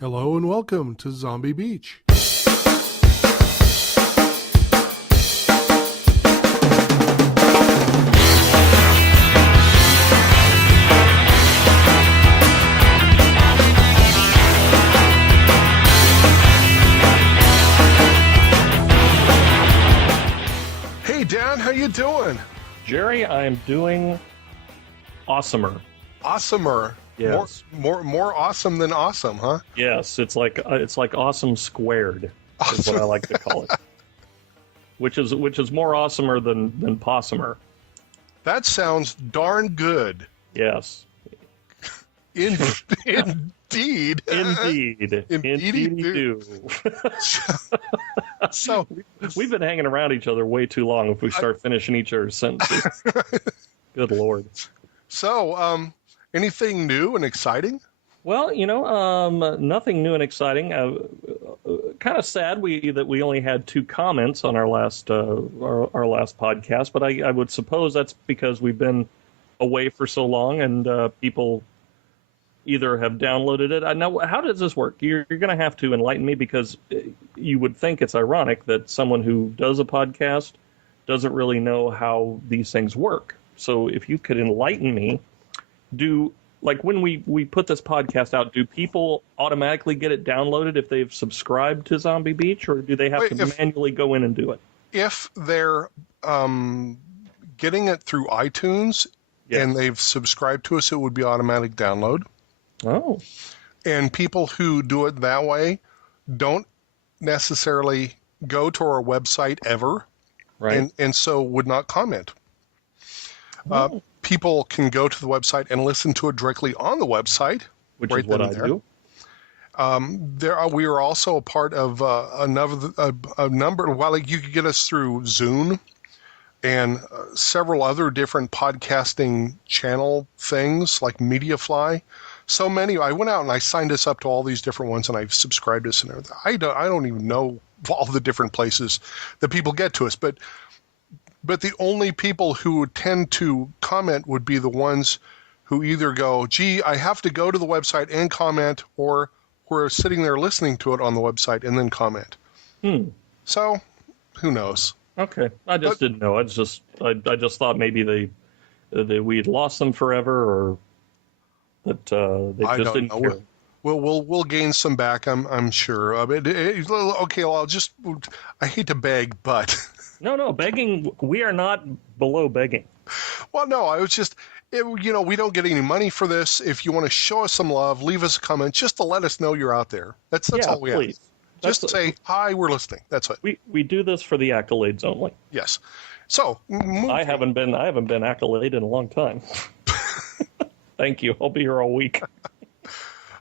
Hello and welcome to Zombie Beach. Hey Dan, how you doing? Jerry, I am doing awesomer. Awesomer. Yes. More awesome than awesome, huh? Yes, it's like awesome squared is what I like to call it. Which is more awesomer than possumer. That sounds darn good. Yes. Indeed. Indeed you do. So we've been hanging around each other way too long if we start finishing each other's sentences. Good Lord. So, anything new and exciting? Well, nothing new and exciting. Kind of sad that we only had 2 comments on our last podcast, but I would suppose that's because we've been away for so long and people either have downloaded it. Now, how does this work? You're going to have to enlighten me, because you would think it's ironic that someone who does a podcast doesn't really know how these things work. So if you could enlighten me, when we put this podcast out, do people automatically get it downloaded if they've subscribed to Zombie Beach, or do they have to manually go in and do it? If they're getting it through iTunes and they've subscribed to us, it would be automatic download. Oh. And people who do it that way don't necessarily go to our website ever, right? And so would not comment. Oh. People can go to the website and listen to it directly on the website, which right is what I do. We are also a part of a number. Well, you could get us through Zune and several other different podcasting channel things like MediaFly. So many. I went out and I signed us up to all these different ones, and I've subscribed us and everything. I don't even know all the different places that people get to us, but the only people who tend to comment would be the ones who either go, gee, I have to go to the website and comment, or we're sitting there listening to it on the website and then comment. So, who knows? Okay. I just didn't know. I just thought maybe we had lost them forever, or that they just didn't care. We'll gain some back, I'm sure. Okay, well, I hate to beg, but... No, begging, we are not below begging. Well, no, I was just, we don't get any money for this. If you want to show us some love, leave us a comment just to let us know you're out there. That's all we please. Have. Just say, hi, we're listening. That's it. We do this for the accolades only. Yes. So, I haven't been accoladed in a long time. Thank you. I'll be here all week. I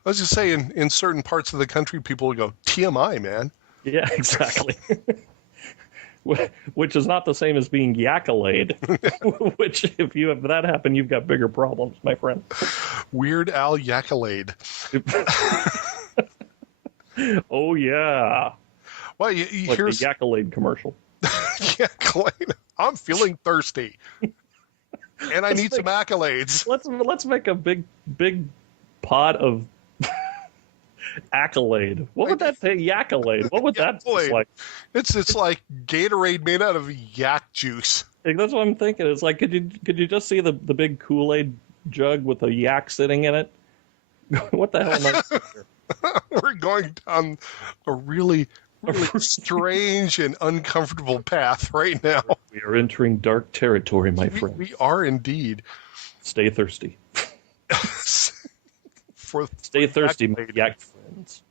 was just saying, in certain parts of the country, people will go, TMI, man. Yeah, exactly. Which is not the same as being yakkalade. Which, if you have that happen, you've got bigger problems, my friend. Weird Al Yakkalade. Oh, yeah. Well, here's the Yakkalade commercial. Yakkalade. I'm feeling thirsty. And I need some accolades. Let's make a big pot of accolade. What would that say? Yakkalade. What would that taste like? It's like Gatorade made out of yak juice. That's what I'm thinking. It's like, could you just see the big Kool-Aid jug with a yak sitting in it? What the hell am I doing here? We're going down a really strange and uncomfortable path right now. We are entering dark territory, my friend. We are indeed. Stay thirsty. Stay thirsty, my yak friends.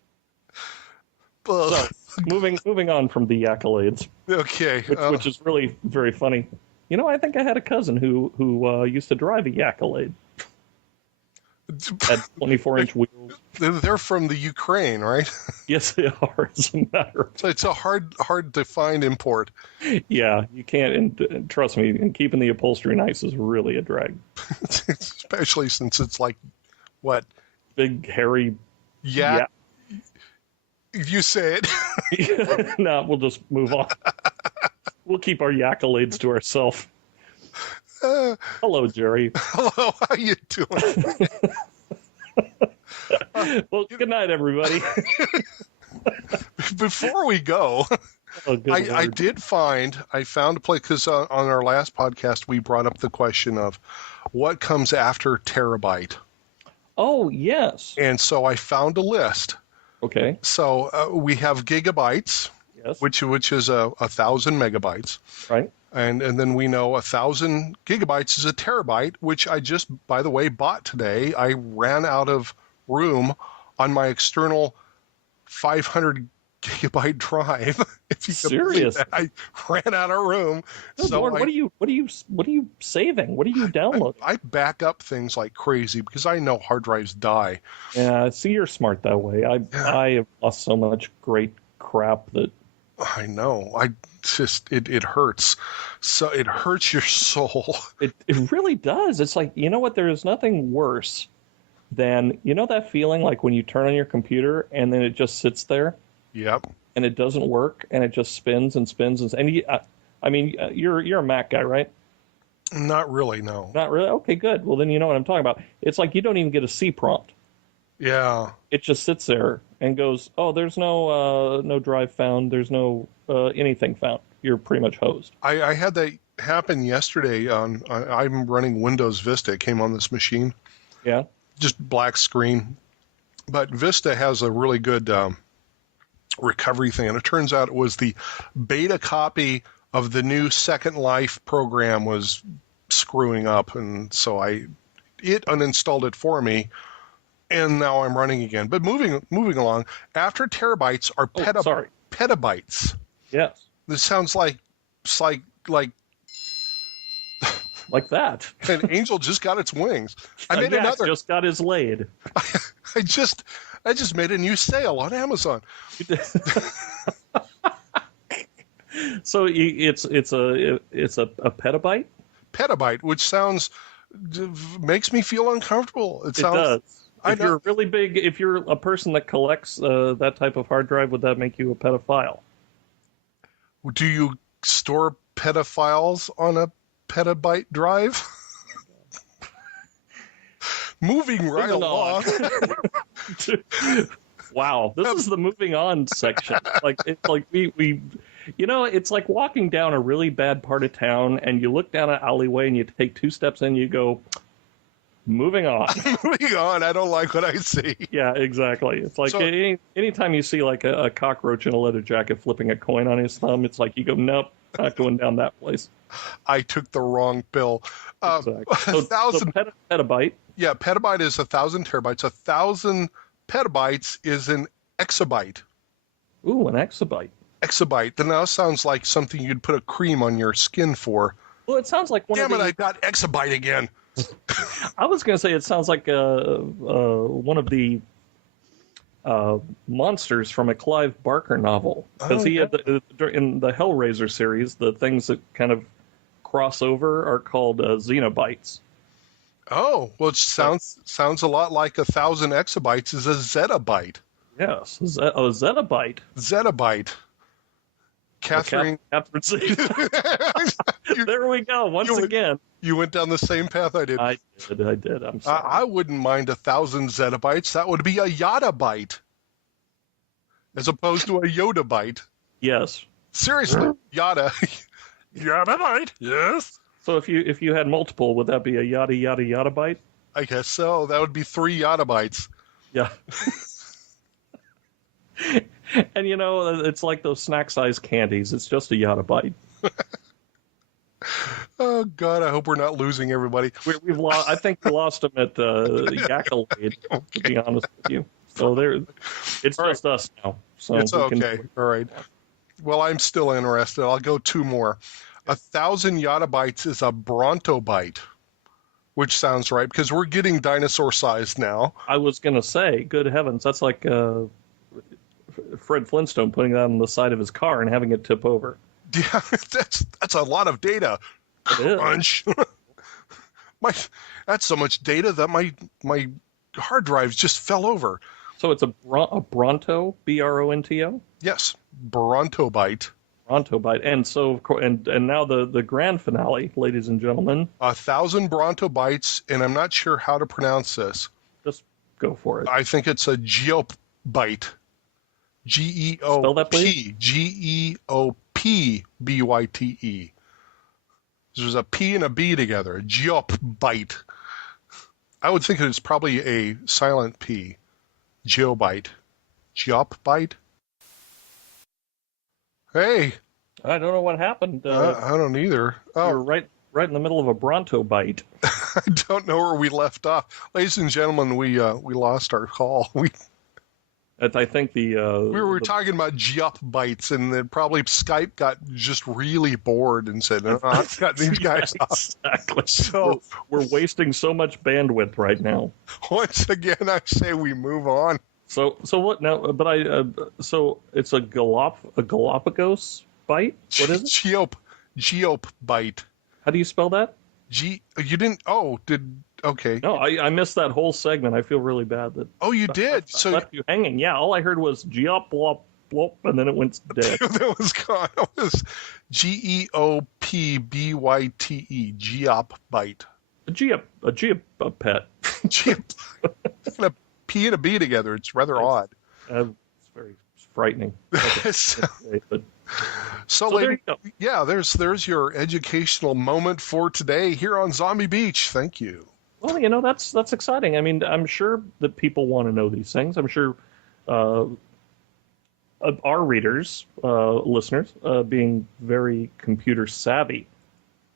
So, moving on from the accolades. Okay. Which is really very funny. I think I had a cousin who used to drive a Yakkalade. Had 24-inch wheels. They're from the Ukraine, right? Yes, they are, as a matter of fact. So it's a hard to find import. Yeah, you can't, and trust me, and keeping the upholstery nice is really a drag. Especially since it's like, what? Big, hairy... Yeah. You say it. No, we'll just move on. We'll keep our Yakkalades to ourselves. Hello, Jerry. Hello, how you doing? Well, good night, everybody. Before we go, Oh, good I found a place, because on our last podcast, we brought up the question of what comes after terabyte. Oh, yes. And so I found a list. Okay. So we have gigabytes, Yes. which is 1,000 megabytes. Right. And then we know 1,000 gigabytes is a terabyte, which I just, by the way, bought today. I ran out of room on my external 500 gigabyte drive. If you Seriously? I ran out of room. Good So Lord, what are you saving? What are you downloading? I back up things like crazy because I know hard drives die. Yeah, see, you're smart that way. I have lost so much great crap that I know. It hurts. So it hurts your soul. it really does. It's like, you know what? There is nothing worse than, you know, that feeling like when you turn on your computer and then it just sits there Yep. and it doesn't work and it just spins and spins and you're a Mac guy, right? Not really, no. Not really. Okay, good. Well, then you know what I'm talking about. It's like you don't even get a C prompt. Yeah. It just sits there and goes, "Oh, there's no drive found. There's no anything found. You're pretty much hosed." I had that happen yesterday. I'm running Windows Vista. It came on this machine. Yeah. Just black screen. But Vista has a really good recovery thing. And it turns out it was the beta copy of the new Second Life program was screwing up. And so it uninstalled it for me. And now I'm running again. But moving along, after terabytes are petabytes. Yes. This sounds like it's like that. an angel just got its wings. I made another. Just got his laid. I just made a new sale on Amazon. So it's a petabyte. Petabyte, which makes me feel uncomfortable. It does. If you're a person that collects that type of hard drive, would that make you a pedophile? Do you store pedophiles on a petabyte drive? Moving right along. Wow, this is the moving on section. It's like we it's like walking down a really bad part of town, and you look down an alleyway, and you take 2 steps in, you go, moving on. Moving on. I don't like what I see. Yeah, exactly. It's like anytime you see like a cockroach in a leather jacket flipping a coin on his thumb, it's like you go, nope, not going down that place. I took the wrong pill. Exactly. So petabyte. Yeah, petabyte is 1,000 terabytes. 1,000 petabytes is an exabyte. Ooh, an exabyte. Exabyte. That now sounds like something you'd put a cream on your skin for. Well, it sounds like I got exabyte again. I was going to say it sounds like one of the monsters from a Clive Barker novel. Because he had in the Hellraiser series, the things that kind of cross over are called xenobites. Oh, well, it sounds a lot like 1,000 exabytes is a zettabyte. Yes, zettabyte. Zettabyte. Catherine. There we go. Once again. You went down the same path I did. I did. I'm sorry. I wouldn't mind 1,000 zettabytes. That would be a yottabyte, as opposed to a yodabyte. Yes. Seriously, yottabyte. Yes. So if you had multiple, would that be a yada byte? I guess so. That would be 3 yottabytes. Yeah. And it's like those snack-sized candies. It's just a yottabyte. Oh God! I hope we're not losing everybody. We've lost. I think we lost them at Yakalade. To be honest with you, so it's just us now. So it's okay. All right. Well, I'm still interested. I'll go 2 more. 1,000 yottabytes is a brontobyte, which sounds right because we're getting dinosaur sized now. I was gonna say, good heavens, that's like Fred Flintstone putting that on the side of his car and having it tip over. Yeah, that's a lot of data. Crunch. That's so much data that my hard drives just fell over. So it's a Bronto, Bronto? Yes, Brontobyte. Brontobyte, and now the grand finale, ladies and gentlemen. 1,000 Brontobytes, and I'm not sure how to pronounce this. Just go for it. I think it's a geopbyte. Spell that, please. Geopbyte. There's a P and a B together. A geopbyte. I would think it's probably a silent P. Geobyte. Geopbyte? Hey. I don't know what happened. I don't either. Oh, you're right in the middle of a Bronto bite. I don't know where we left off. Ladies and gentlemen, we lost our call. I think we were talking about geopbytes, and then probably Skype got just really bored and said, I've got these guys off. Exactly. So we're wasting so much bandwidth right now. Once again, I say we move on. So what now? But so it's a Galapagos bite? What is it? Geopbyte. How do you spell that? You didn't? Oh, okay. No, I missed that whole segment. I feel really bad that. Oh, you did. I left you hanging. Yeah, all I heard was geop blop blop, and then it went dead. That was gone. It was geopbyte. Geopbyte. A pet. A P and a B together. It's rather odd. It's very frightening. So lady, yeah, there's your educational moment for today here on Zombie Beach. Thank you. Well, that's exciting. I mean, I'm sure that people want to know these things. I'm sure our readers, listeners, being very computer savvy,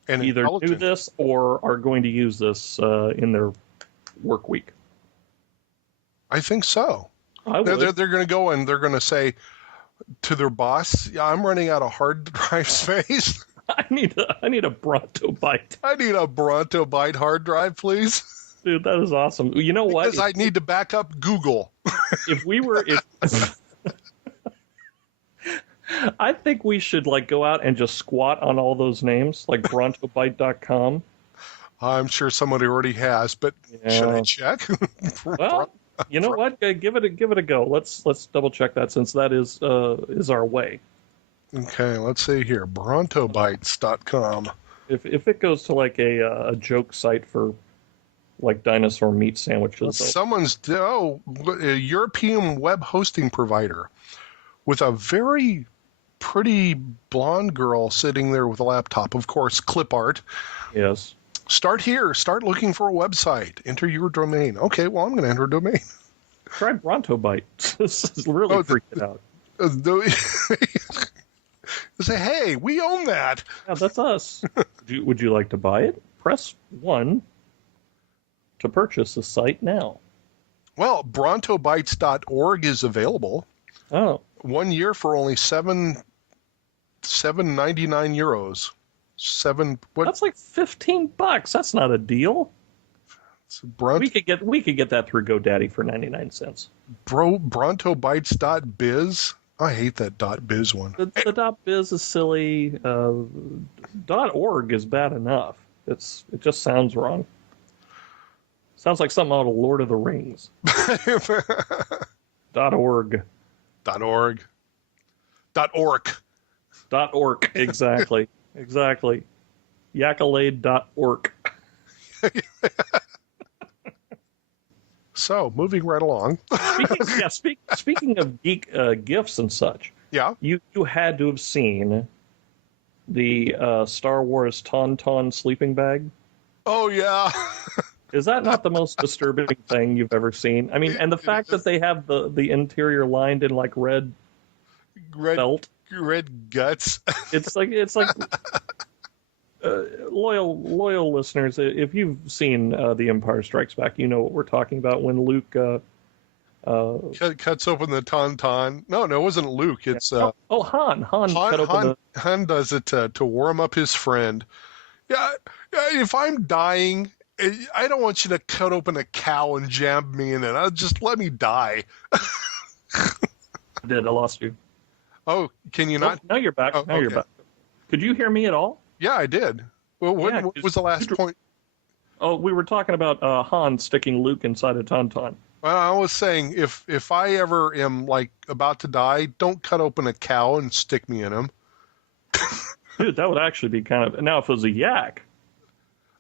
and either do this or are going to use this in their work week. I think so. They're going to go and they're going to say to their boss, "Yeah, I'm running out of hard drive space. I need a Bronto byte. I need a Bronto byte hard drive, please." Dude, that is awesome. You know what? Because I need to back up Google. I think we should go out and just squat on all those names, like brontobyte.com. I'm sure somebody already has, but should I check? Well, you know what? Give it a go. Let's double check that, since that is our way. Okay, let's see here. Brontobytes.com. If it goes to a joke site for dinosaur meat sandwiches. Someone's a European web hosting provider with a very pretty blonde girl sitting there with a laptop. Of course, clip art. Yes. Start here. Start looking for a website. Enter your domain. Okay, well, I'm going to enter a domain. Try Brontobyte. This is really freaking out. Say, hey, we own that. Yeah, that's us. Would you like to buy it? Press 1 to purchase the site now. Well, brontobytes.org is available. Oh. 1 year for only €7.99. That's like $15. That's not a deal. We could get that through GoDaddy for 99 cents. Brontobytes.biz. I hate that .biz one. The .biz is silly. .org is bad enough. It just sounds wrong. Sounds like something out of Lord of the Rings. .org. .org. .org. Exactly. Exactly. Yakalade.org. So, moving right along. Speaking of geek gifts and such. Yeah. You had to have seen the Star Wars Tauntaun sleeping bag. Oh, yeah. Is that not the most disturbing thing you've ever seen? I mean, and the fact that they have the interior lined in red felt. Red guts. It's like loyal listeners, if you've seen The Empire Strikes Back, you know what we're talking about when Luke cuts open the tauntaun. No, it wasn't Luke. It's Han. Han does it to warm up his friend. Yeah, if I'm dying, I don't want you to cut open a cow and jam me in it. Just let me die. I lost you. Oh, can you not? Now you're back. Now you're back. Could you hear me at all? Yeah, I did. Well, what was the last point? Oh, we were talking about Han sticking Luke inside a tauntaun. Well, I was saying if I ever am about to die, don't cut open a cow and stick me in him. Dude, that would actually be kind of... Now, if it was a yak...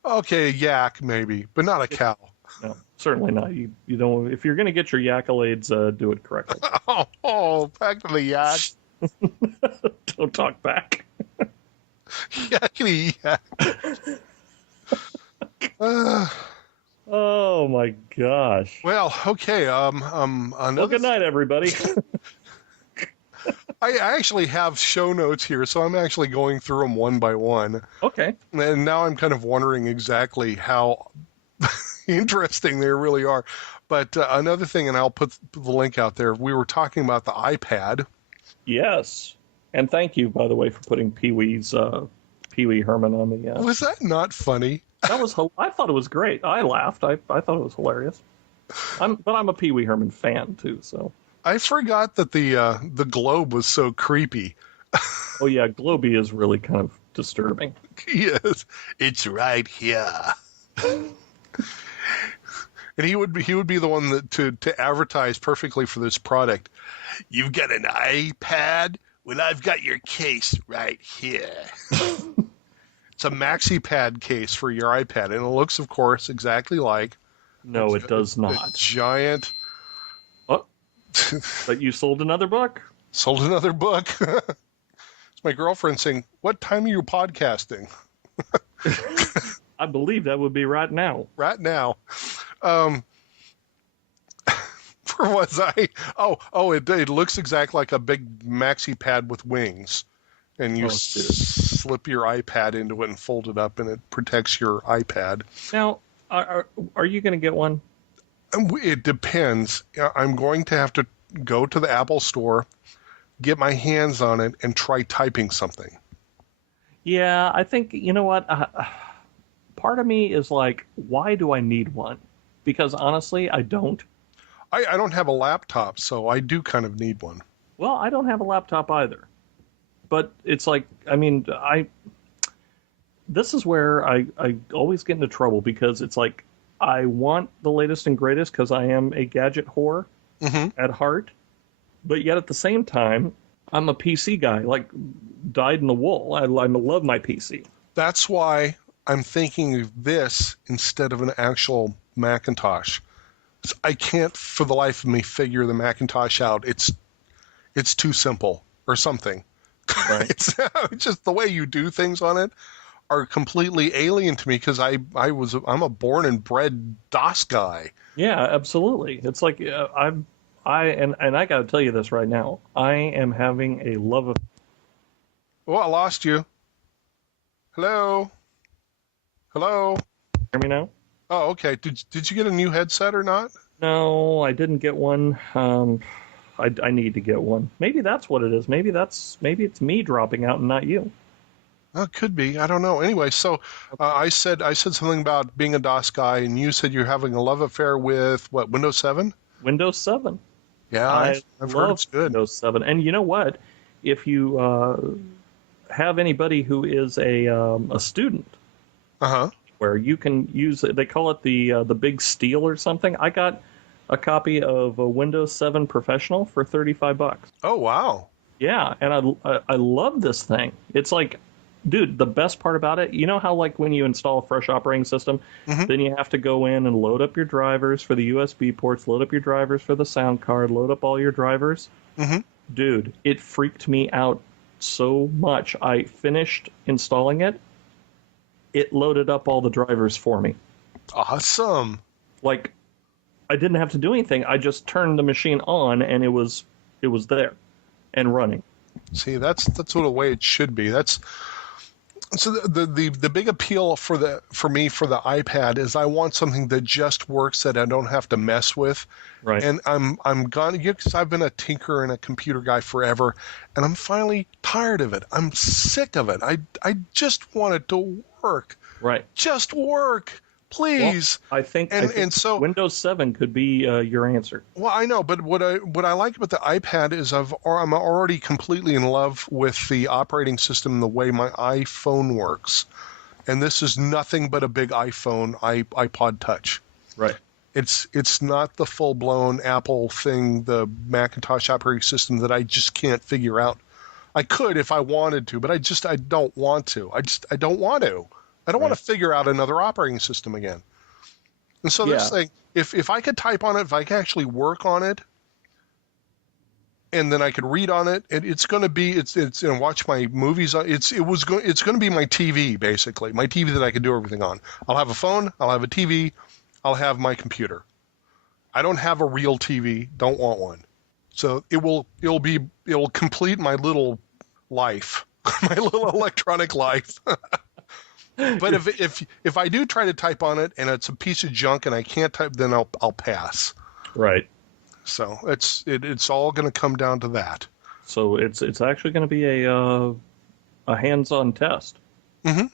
Okay, a yak maybe, but not a cow. No, certainly not. You don't. If you're going to get your accolades, do it correctly. Back to the yak. Don't talk back. Yakety yak. Oh my gosh. Well, okay. Well, good night, everybody. I actually have show notes here, so I'm actually going through them one by one. Okay. And now I'm kind of wondering exactly how interesting they really are. But another thing, and I'll put the link out there, we were talking about the iPad. Yes. And thank you, by the way, for putting Pee Wee Herman on the... Was that not funny? That was. I thought it was great. I laughed. I thought it was hilarious. But I'm a Pee Wee Herman fan, too, so... I forgot that the globe was so creepy. Oh, yeah, Globey is really kind of disturbing. Yes, it's right here. And he would be the one that to advertise perfectly for this product. You've got an iPad? Well, I've got your case right here. It's a Maxipad case for your iPad, and it looks, of course, exactly like... No, it does not. A giant... Oh, but you sold another book? Sold another book. It's my girlfriend saying, what time are you podcasting? I believe that would be right now. Right now. Where was I? It looks exactly like a big maxi pad with wings. And you slip your iPad into it and fold it up, and it protects your iPad. Now, are you going to get one? It depends. I'm going to have to go to the Apple store, get my hands on it, and try typing something. Yeah, I think, you know what? Part of me is like, why do I need one? Because honestly, I don't. I don't have a laptop, so I do kind of need one. Well, I don't have a laptop either. But it's like, I mean, this is where I always get into trouble, because it's like, I want the latest and greatest because I am a gadget whore at heart. But yet at the same time, I'm a PC guy, like dyed in the wool. I love my PC. That's why I'm thinking of this instead of an actual Macintosh. I can't for the life of me figure the Macintosh out. It's too simple or something. Right. It's just the way you do things on it are completely alien to me, because I'm a born and bred DOS guy. Yeah, absolutely. It's like I got to tell you this right now. I am having a love of... Oh, I lost you. Hello? Hear me now? Oh, okay. Did you get a new headset or not? No, I didn't get one. I need to get one. Maybe that's what it is. Maybe it's me dropping out and not you. Well, it could be. I don't know. Anyway, so I said something about being a DOS guy, and you said you're having a love affair with what, Windows 7? Windows 7. Yeah, I've heard it's good. Windows 7. And you know what? If you have anybody who is a student, where you can use, they call it the Big Steal or something. I got a copy of a Windows 7 Professional for $35. Oh, wow. Yeah, and I love this thing. It's like, dude, the best part about it, you know how like when you install a fresh operating system, then you have to go in and load up your drivers for the USB ports, load up your drivers for the sound card, load up all your drivers? Dude, it freaked me out so much. I finished installing it. It loaded up all the drivers for me. Awesome. Like, I didn't have to do anything. I just turned the machine on, and it was there and running. See, that's sort of the way it should be. So the big appeal for me for the iPad is I want something that just works, that I don't have to mess with. Right. And I'm gone, because I've been a tinker and a computer guy forever, and I'm finally tired of it. I'm sick of it. I just want it to work. Right. Just work. Please. Well, I think so Windows 7 could be your answer. Well, I know, but what I like about the iPad is I'm already completely in love with the operating system, the way my iPhone works, and this is nothing but a big iPhone iPod Touch. Right. It's not the full blown Apple thing, the Macintosh operating system that I just can't figure out. I could if I wanted to, but I don't want to. I don't want to. I don't want to figure out another operating system again. And so they're saying, if I could type on it, if I could actually work on it, and then I could read on it, it's going to be and watch my movies. It's going to be my TV, basically, my TV that I can do everything on. I'll have a phone, I'll have a TV, I'll have my computer. I don't have a real TV, don't want one. So it'll complete my little life, my little electronic life. But if I do try to type on it and it's a piece of junk and I can't type, then I'll pass. Right. So it's all going to come down to that. So it's actually going to be a hands-on test. Mm-hmm.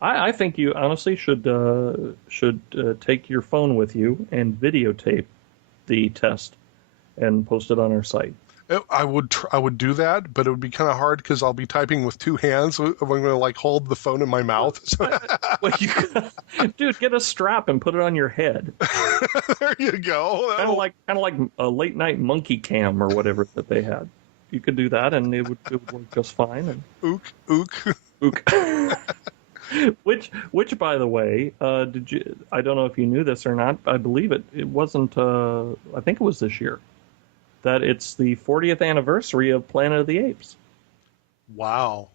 I think you honestly should take your phone with you and videotape the test and post it on our site. I would do that, but it would be kind of hard because I'll be typing with two hands. I'm going to hold the phone in my mouth. Well, dude, get a strap and put it on your head. There you go. Kind of like a late night monkey cam or whatever that they had. You could do that, and it would work just fine. And ook. Which, by the way, did you? I don't know if you knew this or not. I believe it wasn't. I think it was this year. That it's the 40th anniversary of Planet of the Apes. Wow.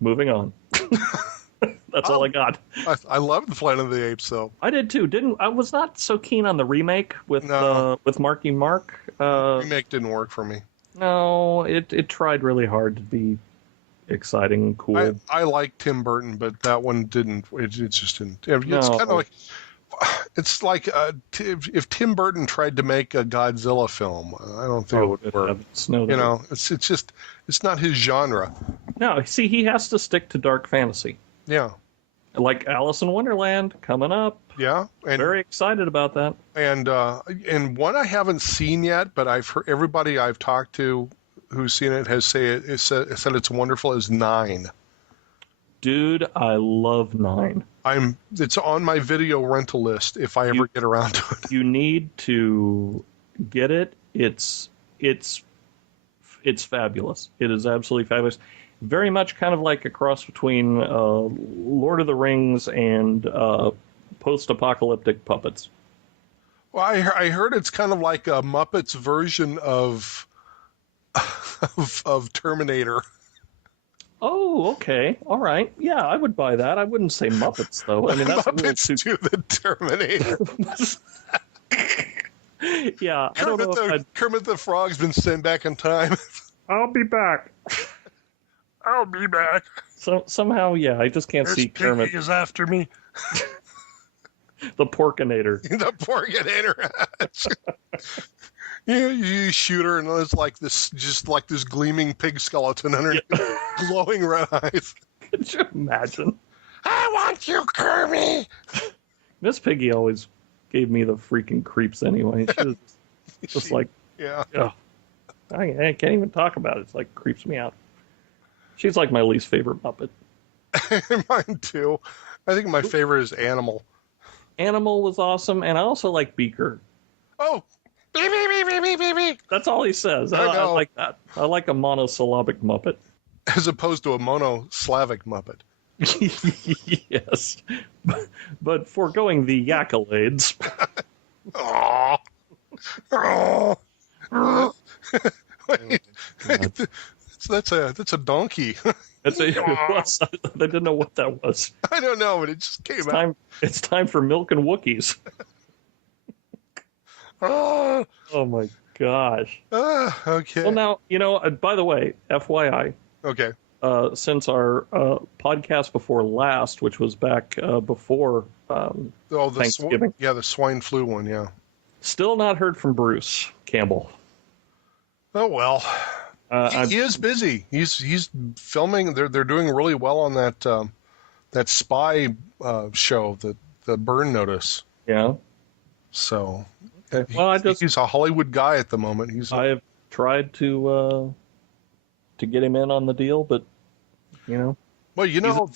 Moving on. That's all I got. I love the Planet of the Apes, though. I did too. I was not so keen on the remake with Marky Mark. Remake didn't work for me. No, it tried really hard to be exciting and cool. I like Tim Burton, but that one didn't. It just didn't. It's kind of like. It's like if Tim Burton tried to make a Godzilla film, I don't think it would work. It's not his genre. No, see, he has to stick to dark fantasy. Yeah. Like Alice in Wonderland coming up. Yeah. And, very excited about that. And one I haven't seen yet, but I've heard everybody I've talked to who's seen it has said it's wonderful, is 9. Dude, I love 9. It's on my video rental list if I ever get around to it. You need to get it. It's fabulous. It is absolutely fabulous. Very much kind of like a cross between Lord of the Rings and post-apocalyptic puppets. Well, I heard it's kind of like a Muppets version of Terminator. Oh, okay. All right. Yeah, I would buy that. I wouldn't say Muppets, though. I mean, that's Muppets to the Terminator. Yeah, I don't know Kermit the Frog's been sent back in time. I'll be back. I'll be back. So somehow, yeah, I just can't see Kermit. Piggy is after me. The Porkinator. The Porkinator. You shoot her, and it's like this gleaming pig skeleton underneath glowing red eyes. Could you imagine? I want you, Kirby! Miss Piggy always gave me the freaking creeps anyway. She was just like, yeah. I can't even talk about it. It's like, creeps me out. She's like my least favorite Muppet. Mine too. I think my favorite is Animal. Animal was awesome, and I also like Beaker. Oh! Beep, beep, beep, beep, beep, beep. That's all he says. I like that. I like a monosyllabic Muppet. As opposed to a monoslavic Muppet. Yes. But foregoing the accolades. Aww. Oh. Wait. That's a donkey. That's I didn't know what that was. I don't know, but it just came out. It's time for milk and Wookiees. Oh my gosh. Okay. Well, now, by the way, FYI. Okay. Since our podcast before last, which was back before Thanksgiving. The swine flu one, yeah. Still not heard from Bruce Campbell. Oh, well. He is busy. He's filming. They're doing really well on that spy show, the Burn Notice. Yeah. So... Okay. Well, he's a Hollywood guy at the moment. I have tried to get him in on the deal, but Well,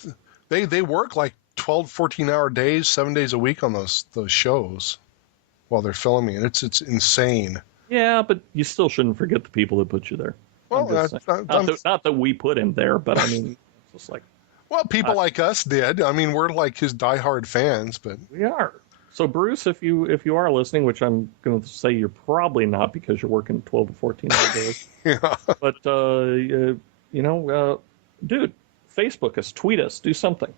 they work like 12, 14-hour days, 7 days a week on those shows while they're filming it. It's insane. Yeah, but you still shouldn't forget the people that put you there. Well, not that we put him there, but I mean, it's just like. Well, people like us did. I mean, we're like his diehard fans, but we are. So Bruce, if you are listening, which I'm going to say you're probably not because you're working 12 to 14 hour days, Yeah. but dude, Facebook us, tweet us, do something.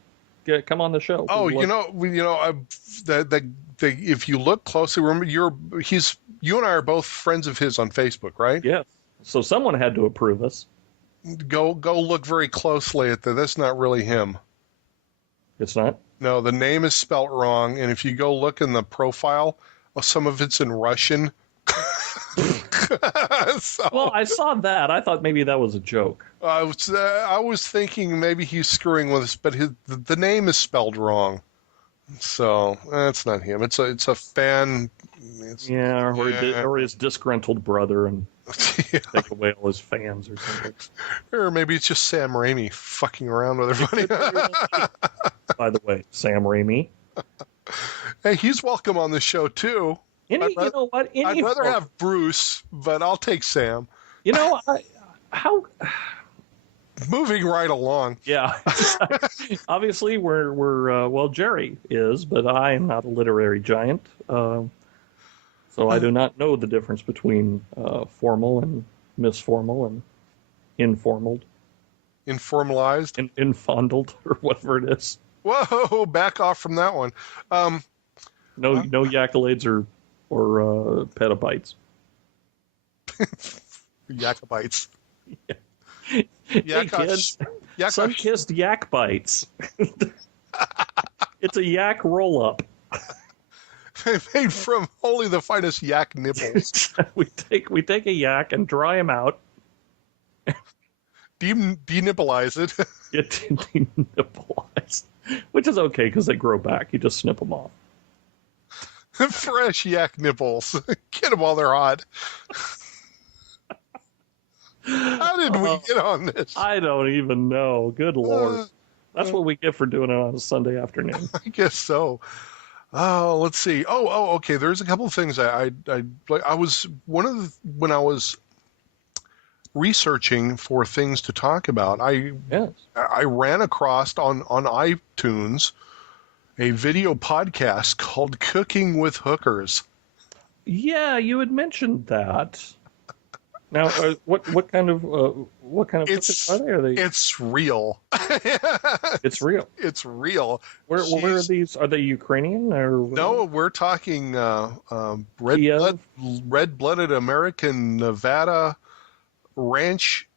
Come on the show. Oh, if you look closely, remember you and I are both friends of his on Facebook, right? Yes. So someone had to approve us. Go look very closely at that. That's not really him. It's not? No, the name is spelt wrong, and if you go look in the profile, some of it's in Russian. So, Well, I saw that. I thought maybe that was a joke. I was thinking maybe he's screwing with us, but the name is spelled wrong. So that's not him. It's a fan. Or his disgruntled brother and take away all his fans or something. Or maybe it's just Sam Raimi fucking around with everybody. By the way, Sam Raimi. Hey, he's welcome on the show too. You know what? I'd rather have Bruce, but I'll take Sam. You know, Moving right along. Yeah. Obviously, we're Jerry is, but I am not a literary giant. So I do not know the difference between formal and misformal and informal. Informalized? Infondled, or whatever it is. Whoa, back off from that one. No accolades or petabytes. Yakobites. Yeah. Hey kids, sun-kissed yak bites. It's a yak roll-up. Made from only the finest yak nipples. we take a yak and dry him out. Denipplize it. Get denipplize, which is okay because they grow back. You just snip them off. Fresh yak nipples. Get them while they're hot. How did we get on this? I don't even know. Good Lord. That's what we get for doing it on a Sunday afternoon. I guess so. Oh, let's see. Okay. There's a couple of things when I was researching for things to talk about. I ran across on iTunes a video podcast called Cooking with Hookers. Yeah, you had mentioned that. Now, what kind of hookers are they? Are they? It's real. It's real. It's real. Where are these? Are they Ukrainian or? No, we're talking red-blooded American Nevada ranch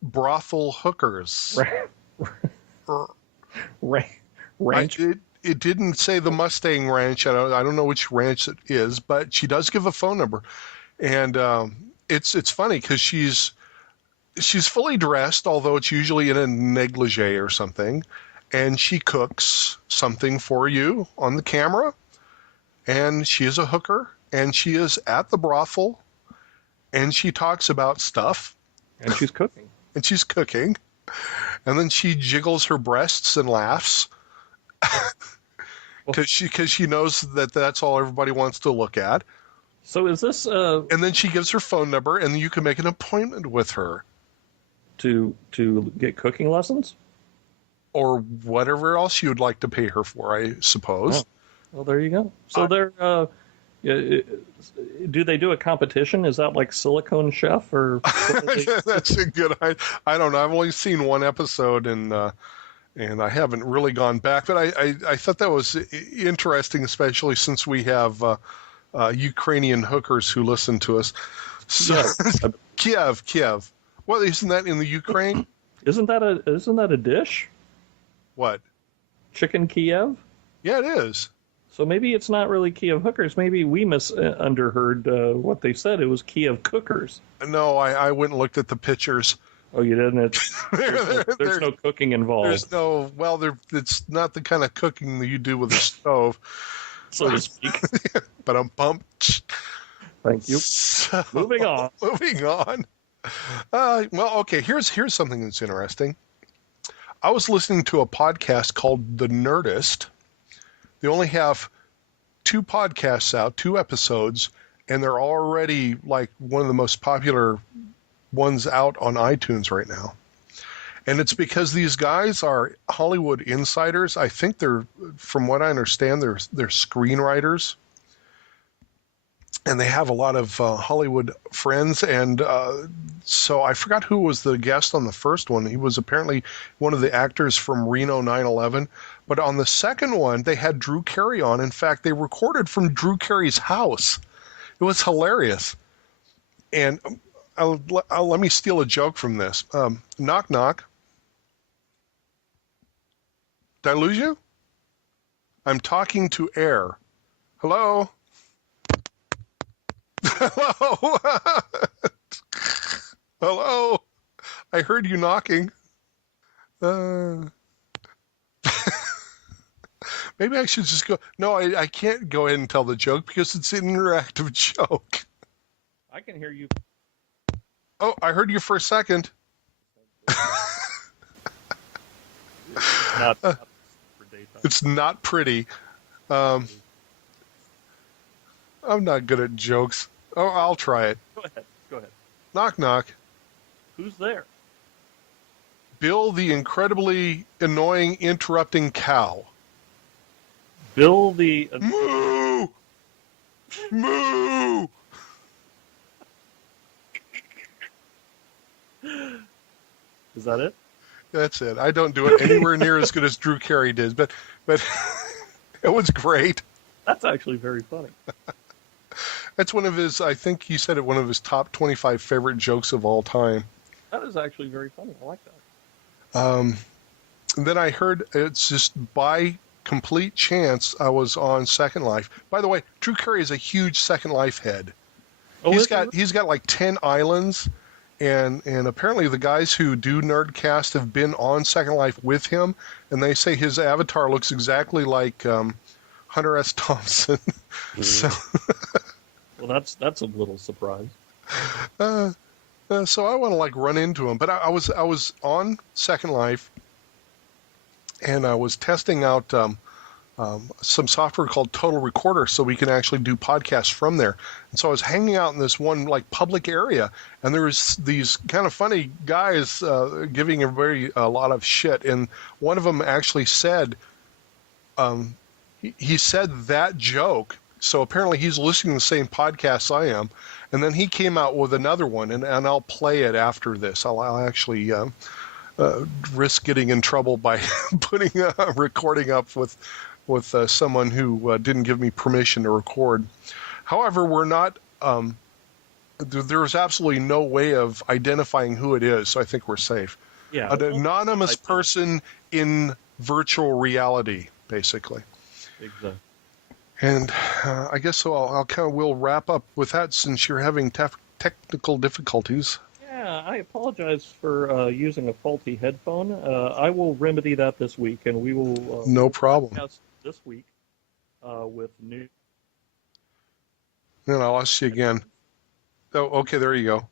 brothel hookers. Ranch. It didn't say the Mustang Ranch. I don't know which ranch it is, but she does give a phone number, and it's funny because she's fully dressed, although it's usually in a negligee or something, and she cooks something for you on the camera, and she is a hooker, and she is at the brothel, and she talks about stuff, and she's cooking, and then she jiggles her breasts and laughs. Because she knows that's all everybody wants to look at. So is this? And then she gives her phone number, and you can make an appointment with her to get cooking lessons, or whatever else you would like to pay her for, I suppose. Oh. Well, there you go. So they're. Do they do a competition? Is that like Silicone Chef or? That's a good. I don't know. I've only seen one episode, and I haven't really gone back. But I thought that was interesting, especially since we have Ukrainian hookers who listen to us. So, yes. Kiev. Well, isn't that in the Ukraine? Isn't that a dish? What? Chicken Kiev? Yeah, it is. So maybe it's not really Kiev hookers. Maybe we underheard what they said. It was Kiev cookers. No, I went and looked at the pictures. Oh, you didn't? There's no cooking involved. It's not the kind of cooking that you do with a stove, so to speak. But I'm pumped. Thank you. So, moving on. Well, okay. Here's something that's interesting. I was listening to a podcast called The Nerdist. They only have 2 podcasts out, 2 episodes, and they're already like one of the most popular ones out on iTunes right now. And it's because these guys are Hollywood insiders. I think they're, from what I understand, they're screenwriters. And they have a lot of Hollywood friends. And so I forgot who was the guest on the first one. He was apparently one of the actors from Reno 9/11. But on the second one, they had Drew Carey on. In fact, they recorded from Drew Carey's house. It was hilarious. And let me steal a joke from this. Knock, knock. Did I lose you? I'm talking to air. Hello? Hello? Hello? I heard you knocking. Maybe I should just go. No, I can't go ahead and tell the joke because it's an interactive joke. I can hear you. Oh, I heard you for a second. Not for daytime. It's not pretty. I'm not good at jokes. Oh, I'll try it. Go ahead. Knock, knock. Who's there? Bill, the incredibly annoying interrupting cow. Bill the... Moo! Moo! Is that it? That's it. I don't do it anywhere near as good as Drew Carey did, but it was great. That's actually very funny. That's one of his, I think he said it, one of his top 25 favorite jokes of all time. That is actually very funny. I like that. Then I heard, it's just by complete chance, I was on Second Life. By the way, Drew Carey is a huge Second Life head. Oh, he's got like 10 islands, and apparently the guys who do Nerdcast have been on Second Life with him, and they say his avatar looks exactly like Hunter S. Thompson. So, well, that's a little surprise. so I want to like run into him, but I was on Second Life, and I was testing out some software called Total Recorder, so we can actually do podcasts from there. And so I was hanging out in this one like public area, and there was these kind of funny guys giving everybody a lot of shit. And one of them actually said, he said that joke. So apparently he's listening to the same podcast I am. And then he came out with another one, and I'll play it after this. I'll actually risk getting in trouble by putting a recording up with someone who didn't give me permission to record. However, we're not. There's absolutely no way of identifying who it is, so I think we're safe. Yeah, An anonymous person in virtual reality, basically. Exactly. And I guess so. We'll wrap up with that since you're having technical difficulties. Yeah, I apologize for using a faulty headphone. I will remedy that this week, and we will. No problem. This week with new. And I lost you again. Oh, okay. There you go.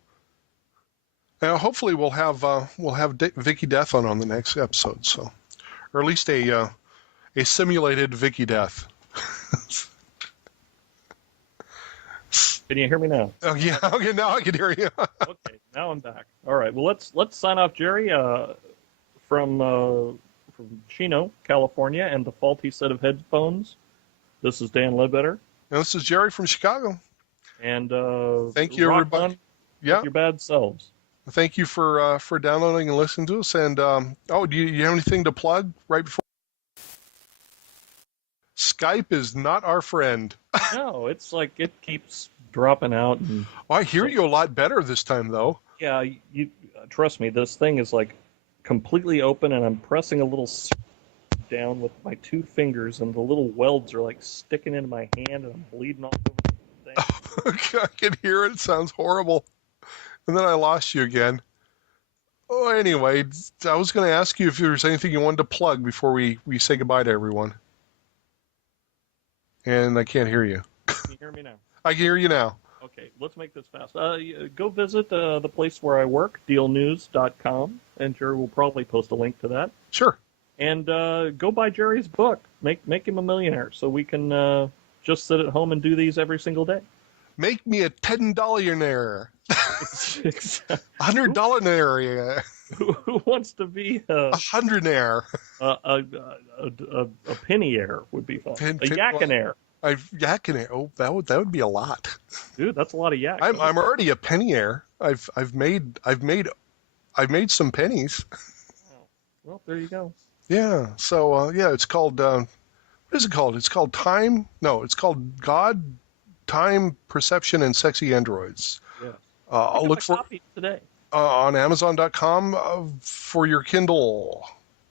Now, hopefully, we'll have Vicky Death on the next episode. So, or at least a simulated Vicky Death. Can you hear me now? Oh yeah, okay, now I can hear you. Okay, now I'm back. All right, well let's sign off, Jerry, from Chino, California, and the faulty set of headphones. This is Dan Ledbetter. And this is Jerry from Chicago. And thank you, everybody. Yeah, your bad selves. Thank you for downloading and listening to us. And do you have anything to plug right before? Skype is not our friend. No, it's like it keeps dropping out. And I hear you a lot better this time, though. Yeah, you trust me. This thing is like completely open, and I'm pressing a little down with my two fingers, and the little welds are like sticking into my hand, and I'm bleeding all over the thing. I can hear it. It sounds horrible. And then I lost you again. Oh, anyway, I was going to ask you if there was anything you wanted to plug before we say goodbye to everyone. And I can't hear you. Can you hear me now? I can hear you now. Okay, let's make this fast. Go visit the place where I work, dealnews.com, and Jerry will probably post a link to that. Sure. And go buy Jerry's book. Make him a millionaire so we can just sit at home and do these every single day. Make me a $10-millionaire. $100-millionaire. Who wants to be a $100-aire. a penny-aire would be fun. A yak-an-aire. Yak-an-aire. Oh, that would be a lot. Dude, that's a lot of yak. I'm already a penny-aire. I've made some pennies. Well, there you go. Yeah. So it's called what is it called? It's called Time. No, it's called God, Time, Perception, and Sexy Androids. Yeah. I'll look for copies today on Amazon.com for your Kindle.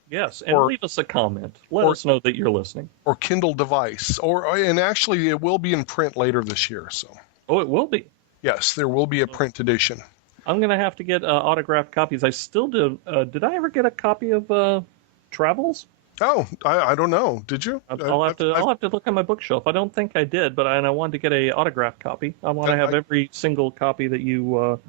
Yes, and leave us a comment. Let us know that you're listening. Or Kindle device. And actually, it will be in print later this year. So. Oh, it will be? Yes, there will be a print edition. I'm going to have to get autographed copies. I still do. Did I ever get a copy of Travels? Oh, I don't know. Did you? I'll have to look on my bookshelf. I don't think I did, but I wanted to get a autographed copy. I want to have every single copy that you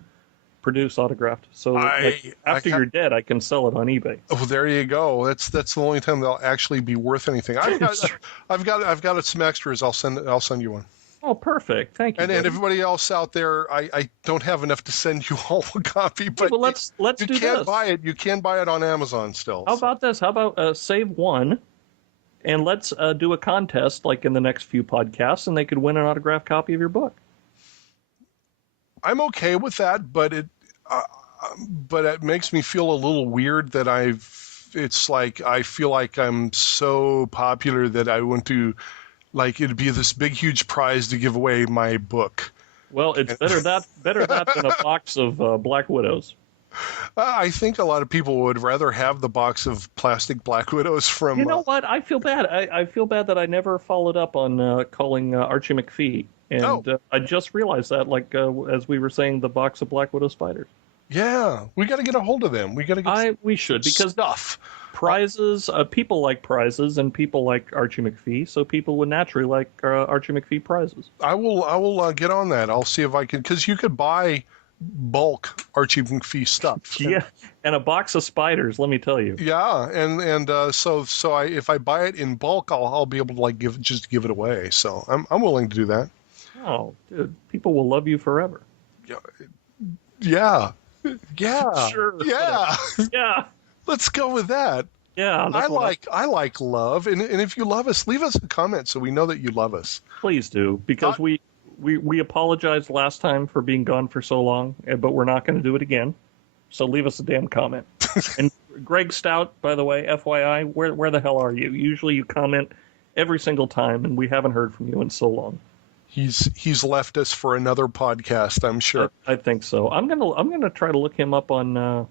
produce autographed. So after you're dead, I can sell it on eBay. Oh, there you go. That's the only time they'll actually be worth anything. I've got some extras. I'll send you one. Oh, perfect. Thank you. And everybody else out there, I don't have enough to send you all a copy, but well, let's do this. Buy it. You can buy it on Amazon still. How about this? How about save one, and let's do a contest like in the next few podcasts, and they could win an autographed copy of your book. I'm okay with that, but it makes me feel a little weird that it's like I feel like I'm so popular that I want to. Like it'd be this big, huge prize to give away my book. Well, it's better that than a box of Black Widows. I think a lot of people would rather have the box of plastic Black Widows from... You know what? I feel bad. I feel bad that I never followed up on calling Archie McPhee. And I just realized that, as we were saying, the box of Black Widow spiders. Yeah, we got to get a hold of them. We got to get we should, because stuff. Prizes, people like prizes, and people like Archie McPhee, so people would naturally like Archie McPhee prizes. I will get on that. I'll see if I can, because you could buy bulk Archie McPhee stuff. Yeah, and a box of spiders, let me tell you. Yeah, and so if I buy it in bulk, I'll be able to give it away. So I'm willing to do that. Oh, dude, people will love you forever. Yeah. Yeah. Sure. Yeah. Yeah. Let's go with that. Yeah. I like love, and if you love us, leave us a comment so we know that you love us. Please do, because we apologized last time for being gone for so long, but we're not going to do it again. So leave us a damn comment. And Greg Stout, by the way, FYI, where the hell are you? Usually you comment every single time, and we haven't heard from you in so long. He's left us for another podcast, I'm sure. I think so. I'm gonna try to look him up on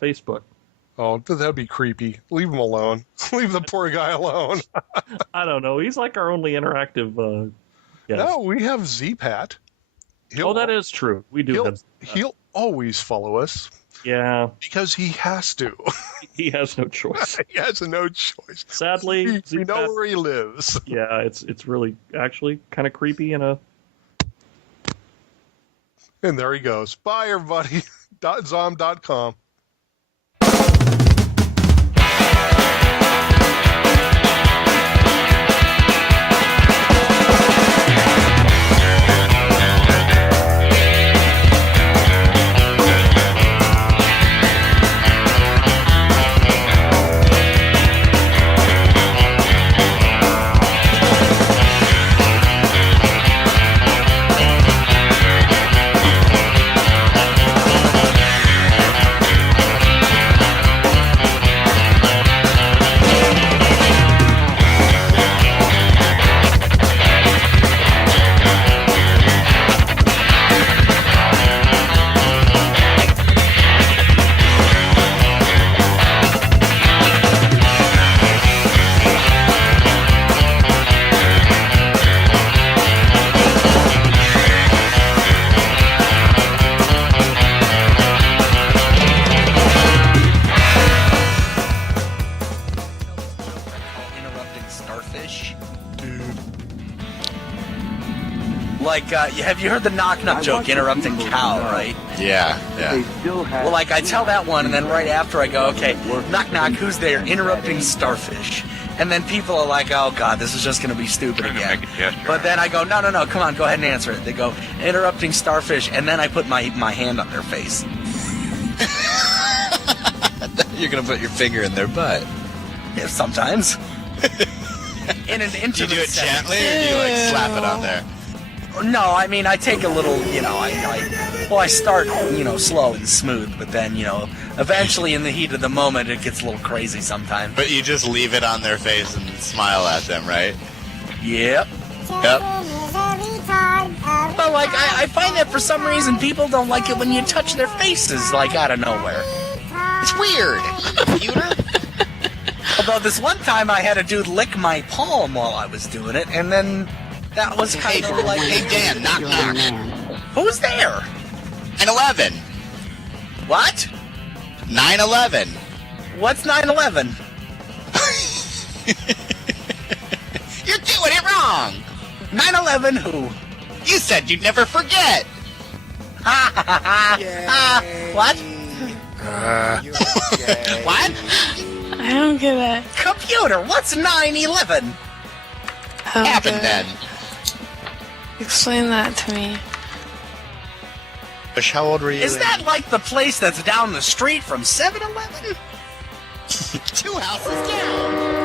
Facebook. Oh, that'd be creepy. Leave him alone. Leave the poor guy alone. I don't know. He's like our only interactive guest. No, we have Z-Pat. That is true. We do. He'll always follow us. Yeah. Because he has to. He has no choice. He has no choice. Sadly, we know where he lives. Yeah, it's really actually kind of creepy And there he goes. Bye, everybody. .zom.com. Have you heard the knock-knock joke, interrupting cow, right? Yeah. Well, I tell that one, and then right after I go, okay, knock-knock, who's there? Interrupting starfish. And then people are like, oh, God, this is just going to be stupid again. But then I go, no, come on, go ahead and answer it. They go, interrupting starfish, and then I put my hand on their face. You're going to put your finger in their butt. Yeah, sometimes. In an intimate Do you do it setting. gently, or do you, like, slap it on there? No, I mean, I take a little, I start, slow and smooth, but then, eventually in the heat of the moment, it gets a little crazy sometimes. But you just leave it on their face and smile at them, right? Yep. Yep. But, like, I find that for some reason people don't like it when you touch their faces, like, out of nowhere. It's weird. Computer? Although this one time I had a dude lick my palm while I was doing it, and then that was kind of like... Hey, Dan, knock. Who's there? 9/11. What? 9/11. What's 9/11? You're doing it wrong. 9/11 who? You said you'd never forget. What? What? I don't get it. Computer, what's 9/11? Happened then. Explain that to me. Bush, how old were you? Is that like the place that's down the street from 7-Eleven? 2 houses down?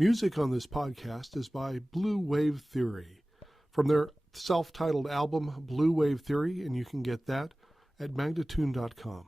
Music on this podcast is by Blue Wave Theory from their self-titled album Blue Wave Theory, and you can get that at magnatune.com.